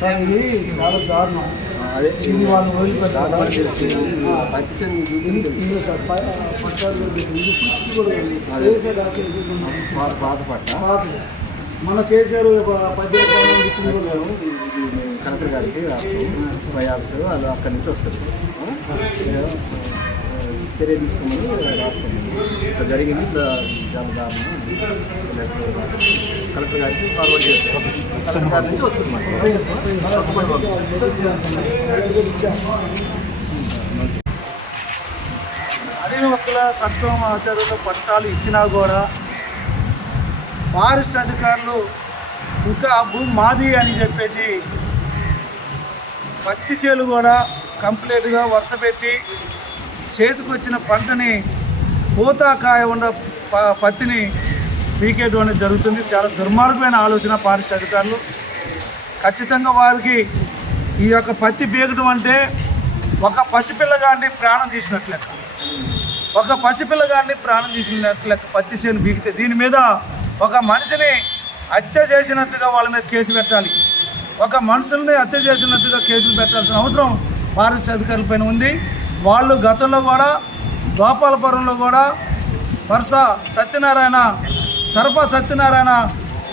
Sir ఇది చాలా దారుణం. అదే ఇది వాళ్ళు వదిలిపెట్టాలి మన కేసీఆర్ 10 కలెక్టర్ గారికి రాస్తాం పై ఆఫీసర్ అది అక్కడి నుంచి వస్తారు చర్య తీసుకోమని రాస్తాం. ఇట్లా జరిగింది, ఇట్లా చాలా దారుణం కలెక్టర్ గారికి ఫార్వర్డ్ చేస్తాం. కలెక్టర్ గారి నుంచి వస్తుంది అడవి హక్కుల చట్టం ఆధారంలో పట్టాలు ఇచ్చినా కూడా ఫారెస్ట్ అధికారులు ఇంకా భూమి మాది అని చెప్పేసి పత్తి చేలు కూడా కంప్లీట్గా వరుస పెట్టి చేతికి వచ్చిన పంటని పూతాకాయ ఉన్న పత్తిని పీకేయడం అనేది జరుగుతుంది. చాలా దుర్మార్గమైన ఆలోచన ఫారెస్ట్ అధికారులు. ఖచ్చితంగా వారికి ఈ యొక్క పత్తి పీకడం అంటే ఒక పసిపిల్లగాడిని ప్రాణం తీసినట్లు లెక్క. ఒక పసిపిల్లగాడిని ప్రాణం తీసినట్లు లెక్క పత్తి చేను పీకితే. దీని మీద ఒక మనిషిని హత్య చేసినట్టుగా వాళ్ళ మీద కేసు పెట్టాలి. ఒక మనుషుల్ని హత్య చేసినట్టుగా కేసులు పెట్టాల్సిన అవసరం ఫారెస్ట్ అధికారులపైన ఉంది. వాళ్ళు గతంలో కూడా గోపాలపురంలో కూడా వరుస సత్యనారాయణ సరఫా సత్యనారాయణ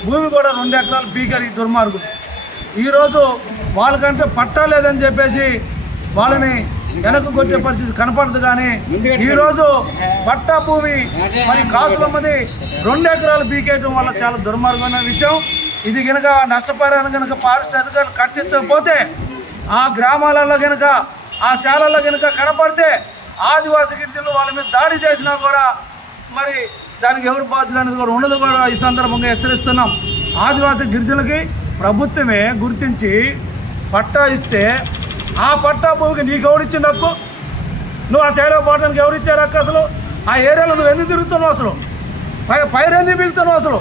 భూమి కూడా 2 ఎకరాలు పీకారు ఈ దుర్మార్గులు. ఈరోజు వాళ్ళకంటే పట్టా లేదని చెప్పేసి వాళ్ళని వెనక్కు కొట్టే పరిస్థితి కనపడదు. కానీ ఈరోజు పట్టా భూమి మరి కాసులమ్మది 2 ఎకరాలు పీకేయడం వల్ల చాలా దుర్మార్గమైన విషయం. ఇది కనుక నష్టపరిహారం కనుక ఫారెస్ట్ అధికారులు కట్టించకపోతే ఆ గ్రామాలలో కనుక ఆ శాలలో కనుక కనపడితే ఆదివాసీ గిరిజనులు వాళ్ళ మీద దాడి చేసినా కూడా మరి దానికి ఎవరు బాధ్యులు అనేది కూడా ఉండదు కూడా ఈ సందర్భంగా హెచ్చరిస్తున్నాం. ఆదివాసీ గిరిజనులకి ప్రభుత్వమే గుర్తించి పట్టా ఇస్తే ఆ పట్టా భూమికి నీకు ఎవరిచ్చిన హక్కు? నువ్వు ఆ శైలో పోవడానికి ఎవరిచ్చారు హక్కు? అసలు ఆ ఏరియాలో నువ్వు ఎందుకు తిరుగుతున్నావు? అసలు పైరు ఎందుకు పీకుతున్నావు? అసలు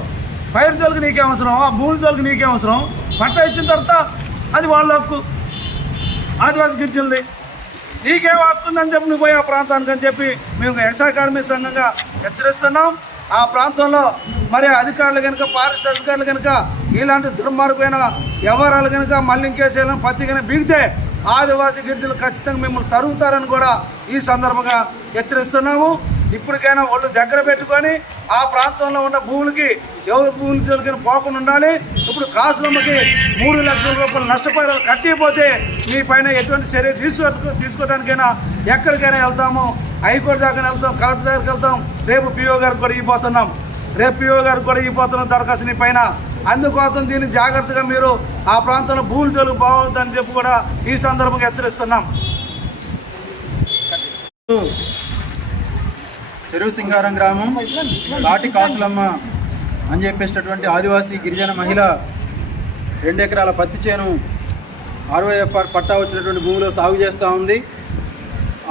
పైరు జోలికి నీకేం అవసరం? ఆ భూమి జోలికి నీకేం అవసరం? పట్టా ఇచ్చిన తర్వాత అది వాళ్ళ హక్కు, ఆదివాసీ గిరిజనులది. నీకేం హక్కు ఉందని చెప్పి నువ్వు పోయి ఆ ప్రాంతానికి అని చెప్పి మేము వ్యవసాయ కార్మిక సంఘంగా హెచ్చరిస్తున్నాం. ఆ ప్రాంతంలో మరి అధికారులు కనుక ఫారెస్ట్ అధికారులు కనుక ఇలాంటి దుర్మార్గమైన వ్యవహారాలు కనుక మళ్ళీ ఇంకేసేయాలని పత్తి కనుక బీగితే ఆదివాసీ గిరిజనులు ఖచ్చితంగా మిమ్మల్ని తరుగుతారని కూడా ఈ సందర్భంగా హెచ్చరిస్తున్నాము. ఇప్పటికైనా వాళ్ళు దగ్గర పెట్టుకొని ఆ ప్రాంతంలో ఉన్న భూములకి ఎవరి భూముల జోలికైనా పోకుండా ఉండాలి. ఇప్పుడు కాసులమ్మకి 3 లక్షల రూపాయలు నష్టపరిహారం కట్టిపోతే మీ పైన ఎటువంటి చర్య తీసుకోవడానికైనా ఎక్కడికైనా వెళ్తాము. హైకోర్టు దాకా వెళ్తాం, కలెక్టర్ దగ్గరికి వెళ్తాం. రేపు పిఓ గారికి కూడా ఇవ్వబోతున్నాం దరఖాస్తు నీ పైన. అందుకోసం దీన్ని జాగ్రత్తగా మీరు ఆ ప్రాంతంలో భూముల జోలికి పోవద్దని చెప్పి కూడా ఈ సందర్భంగా హెచ్చరిస్తున్నాం. చెరువు సింగారం గ్రామం కాటి కాసులమ్మ అని చెప్పేటటువంటి ఆదివాసీ గిరిజన మహిళ 2 ఎకరాల పత్తి చేను ROFR పట్టా వచ్చినటువంటి భూమిలో సాగు చేస్తూ ఉంది.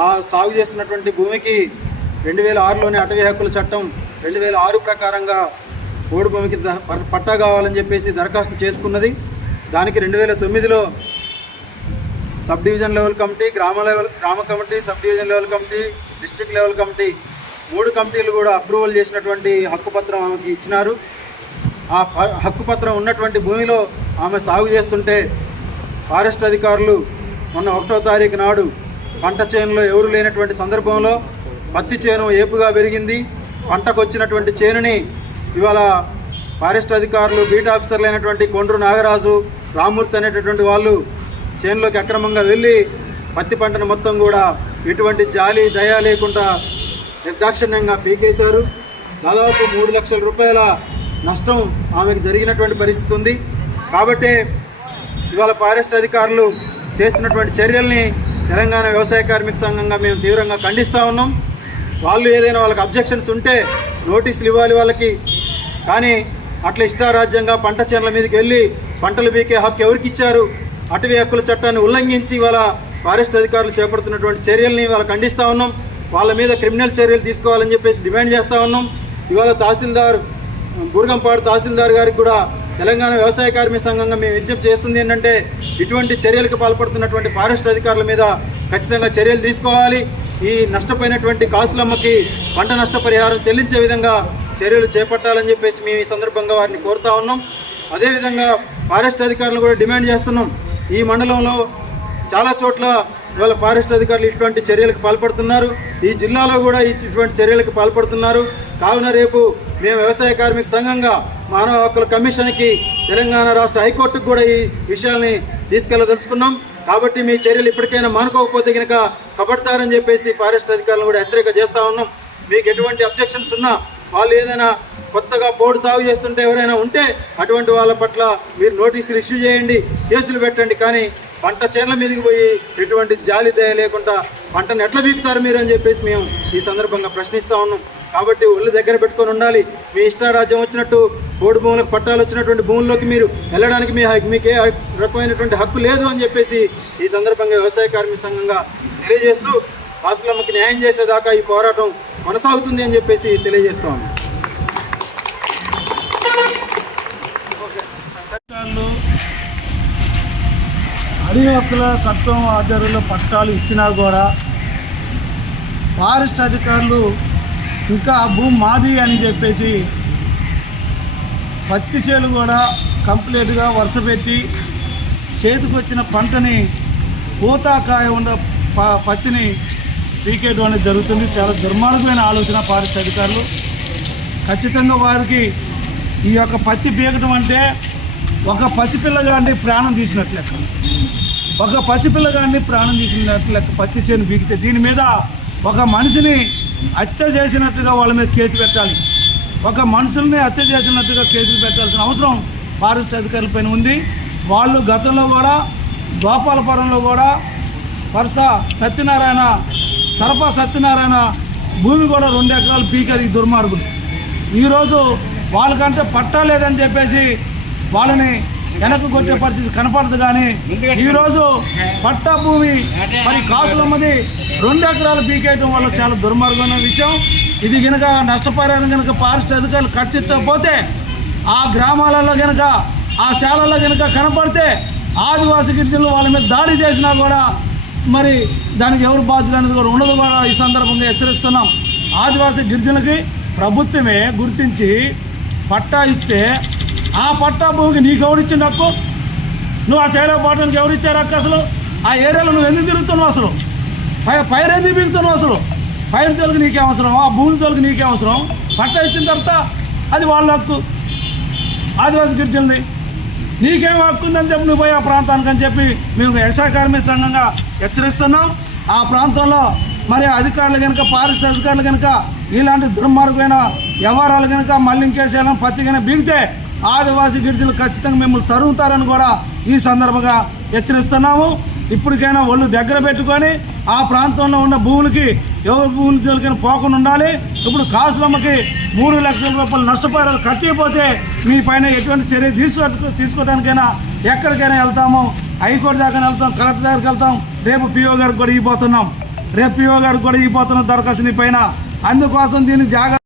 ఆ సాగు చేస్తున్నటువంటి భూమికి 2006లోని అటవీ హక్కుల చట్టం 2006 ప్రకారంగా పోడు భూమికి పట్టా కావాలని చెప్పేసి దరఖాస్తు చేసుకున్నది. దానికి 2009లో సబ్ డివిజన్ లెవెల్ కమిటీ, గ్రామ committee, sub division level committee, district level committee 3 కమిటీలు కూడా అప్రూవల్ చేసినటువంటి హక్కుపత్రం ఆమెకి ఇచ్చినారు. ఆ హక్కుపత్రం ఉన్నటువంటి భూమిలో ఆమె సాగు చేస్తుంటే ఫారెస్ట్ అధికారులు మొన్న 1వ తారీఖు నాడు పంట చేనులో ఎవరు లేనటువంటి సందర్భంలో పత్తి చేను ఏపుగా పెరిగింది. పంటకు వచ్చినటువంటి చేనుని ఇవాళ ఫారెస్ట్ అధికారులు బీట్ ఆఫీసర్లు అయినటువంటి కొండ్రు నాగరాజు, రామూర్తి అనేటటువంటి వాళ్ళు చేనులోకి అక్రమంగా వెళ్ళి పత్తి పంటను మొత్తం కూడా ఎటువంటి జాలి దయ లేకుండా నిర్దాక్షిణ్యంగా పీకేశారు. దాదాపు 3 లక్షల రూపాయల నష్టం ఆమెకు జరిగినటువంటి పరిస్థితి ఉంది. కాబట్టి ఇవాళ ఫారెస్ట్ అధికారులు చేస్తున్నటువంటి చర్యల్ని తెలంగాణ వ్యవసాయ కార్మిక సంఘంగా మేము తీవ్రంగా ఖండిస్తూ ఉన్నాం. వాళ్ళు ఏదైనా వాళ్ళకి అబ్జెక్షన్స్ ఉంటే నోటీసులు ఇవ్వాలి వాళ్ళకి. కానీ అట్లా ఇష్టారాజ్యంగా పంట చేనుల మీదకి వెళ్ళి పంటలు పీకే హక్కు ఎవరికి ఇచ్చారు? అటవీ హక్కుల చట్టాన్ని ఉల్లంఘించి ఇవాళ ఫారెస్ట్ అధికారులు చేపడుతున్నటువంటి చర్యల్ని ఇవాళ ఖండిస్తూ ఉన్నాం. వాళ్ళ మీద క్రిమినల్ చర్యలు తీసుకోవాలని చెప్పేసి డిమాండ్ చేస్తూ ఉన్నాం. ఇవాళ తహసీల్దార్ బూర్గంపాడు తహసీల్దార్ గారికి కూడా తెలంగాణ వ్యవసాయ కార్మిక సంఘంగా మేము విజ్ఞప్తి చేస్తుంది ఏంటంటే ఇటువంటి చర్యలకు పాల్పడుతున్నటువంటి ఫారెస్ట్ అధికారుల మీద ఖచ్చితంగా చర్యలు తీసుకోవాలి. ఈ నష్టపోయినటువంటి కాసులమ్మకి పంట నష్టపరిహారం చెల్లించే విధంగా చర్యలు చేపట్టాలని చెప్పేసి మేము ఈ సందర్భంగా వారిని కోరుతా ఉన్నాం. అదేవిధంగా ఫారెస్ట్ అధికారులు కూడా డిమాండ్ చేస్తున్నాం. ఈ మండలంలో చాలా చోట్ల ఇవాళ ఫారెస్ట్ అధికారులు ఇటువంటి చర్యలకు పాల్పడుతున్నారు. ఈ జిల్లాలో కూడా ఇటువంటి చర్యలకు పాల్పడుతున్నారు. కావున రేపు మేము వ్యవసాయ కార్మిక సంఘంగా మానవ హక్కుల కమిషన్కి తెలంగాణ రాష్ట్ర హైకోర్టుకు కూడా ఈ విషయాల్ని తీసుకెళ్లదలుచుకున్నాం. కాబట్టి మీ చర్యలు ఇప్పటికైనా మానుకోకపోతే కనుక కబడతారని చెప్పేసి ఫారెస్ట్ అధికారులను కూడా హెచ్చరిక చేస్తూ ఉన్నాం. మీకు ఎటువంటి అబ్జెక్షన్స్ ఉన్నా, వాళ్ళు ఏదైనా కొత్తగా పోడు సాగు చేస్తుంటే ఎవరైనా ఉంటే అటువంటి వాళ్ళ పట్ల మీరు నోటీసులు ఇష్యూ చేయండి, కేసులు పెట్టండి. కానీ పంట చేర్ల మీదకి పోయి ఎటువంటి జాలి దయ లేకుండా పంటను ఎట్లా బీకుతారు మీరు అని చెప్పేసి మేము ఈ సందర్భంగా ప్రశ్నిస్తూ ఉన్నాం. కాబట్టి ఒళ్ళు దగ్గర పెట్టుకొని ఉండాలి. మీ ఇష్టారాజ్యం వచ్చినట్టు పోడు భూములకు పట్టాలు వచ్చినటువంటి భూముల్లోకి మీరు వెళ్ళడానికి మీకే రకమైనటువంటి హక్కు లేదు అని చెప్పేసి ఈ సందర్భంగా వ్యవసాయ కార్మిక సంఘంగా తెలియజేస్తూ కాసులమ్మకి న్యాయం చేసేదాకా ఈ పోరాటం కొనసాగుతుంది అని చెప్పేసి తెలియజేస్తా ఉన్నాం. అడవి హక్కుల చట్టం ఆధ్వర్యంలో పట్టాలు ఇచ్చినా కూడా ఫారెస్ట్ అధికారులు ఇంకా భూమి మాది అని చెప్పేసి పత్తి చేలు కూడా కంప్లీట్గా వరుసపెట్టి చేతికి వచ్చిన పంటని పూతాకాయ ఉన్న పత్తిని పీకేయడం అనేది జరుగుతుంది. చాలా దుర్మార్గమైన ఆలోచన ఫారెస్ట్ అధికారులు. ఖచ్చితంగా వారికి ఈ యొక్క పత్తి పీకడం అంటే ఒక పసిపిల్లగాన్ని ప్రాణం తీసినట్లు లెక్క. ఒక పసిపిల్లగాన్ని ప్రాణం తీసినట్లు లెక్క పత్తి చేను పీకితే దీని మీద ఒక మనిషిని హత్య చేసినట్టుగా వాళ్ళ మీద కేసు పెట్టాలి. ఒక మనుషుల్ని హత్య చేసినట్టుగా కేసులు పెట్టాల్సిన అవసరం ఫారెస్ట్ అధికారులపైన ఉంది. వాళ్ళు గతంలో కూడా గోపాలపురంలో కూడా వరుస సరఫా సత్యనారాయణ భూమి కూడా 2 ఎకరాలు పీకారు ఈ దుర్మార్గులు. ఈరోజు వాళ్ళకంటే పట్టా లేదని చెప్పేసి వాళ్ళని వెనక్కి కొట్టే పరిస్థితి కనపడదు. కానీ ఈరోజు పట్టా భూమి మరి కాసులమ్మది 2 ఎకరాలు పీకేయడం వల్ల చాలా దుర్మార్గమైన విషయం. ఇది కనుక నష్టపరిహారం కనుక ఫారెస్ట్ అధికారులు కట్టించకపోతే ఆ గ్రామాలలో కనుక ఆ శాలల్లో కనుక కనపడితే ఆదివాసీ గిరిజనులు వాళ్ళ మీద దాడి చేసినా కూడా మరి దానికి ఎవరు బాధ్యులు అనేది కూడా ఉండదు కూడా ఈ సందర్భంగా హెచ్చరిస్తున్నాం. ఆదివాసీ గిరిజనులకి ప్రభుత్వమే గుర్తించి పట్టా ఇస్తే ఆ పట్టా భూమికి నీకు ఎవరిచ్చిండు హక్కు? నువ్వు ఆ శైల పాటనికి ఎవరిచ్చారు హక్కు? అసలు ఆ ఏరియాలో నువ్వు ఎందుకు తిరుగుతున్నావు? అసలు పైరు ఎందుకు బిగుతున్నావు? అసలు పైరు చోలికి నీకే అవసరం, ఆ భూమి చోలికి నీకే అవసరం. పట్టా ఇచ్చిన తర్వాత అది వాళ్ళ హక్కు, ఆదివాసీ గిరిజనులది. నీకేం హక్కు ఉందని చెప్పి నువ్వు పోయి ఆ ప్రాంతానికి అని చెప్పి మేము వ్యవసాయ కార్మిక సంఘంగా హెచ్చరిస్తున్నాం. ఆ ప్రాంతంలో మరి అధికారులు కనుక ఫారెస్ట్ అధికారులు కనుక ఇలాంటి దుర్మార్గమైన వ్యవహారాలు కనుక మళ్ళీ ఇంకేసేయాలని పత్తి కనుక బీగితే ఆదివాసీ గిరిజనులు ఖచ్చితంగా మిమ్మల్ని తరుగుతారని కూడా ఈ సందర్భంగా హెచ్చరిస్తున్నాము. ఇప్పటికైనా ఒళ్ళు దగ్గర పెట్టుకొని ఆ ప్రాంతంలో ఉన్న భూములకి ఎవరి భూముల జోలికైనా పోకుండా ఉండాలి. ఇప్పుడు కాసులమ్మకి 3 లక్షల రూపాయలు నష్టపరిహారం కట్టిపోతే మీ పైన ఎటువంటి చర్య తీసుకోవడానికైనా ఎక్కడికైనా వెళ్తాము, హైకోర్టు దాకా వెళ్తాం, కలెక్టర్ దగ్గరికి వెళ్తాం. రేపు పిఓ గారికి కూడా ఇవ్వబోతున్నాం దరఖాస్తు నీ పైన. అందుకోసం దీన్ని జాగ్రత్త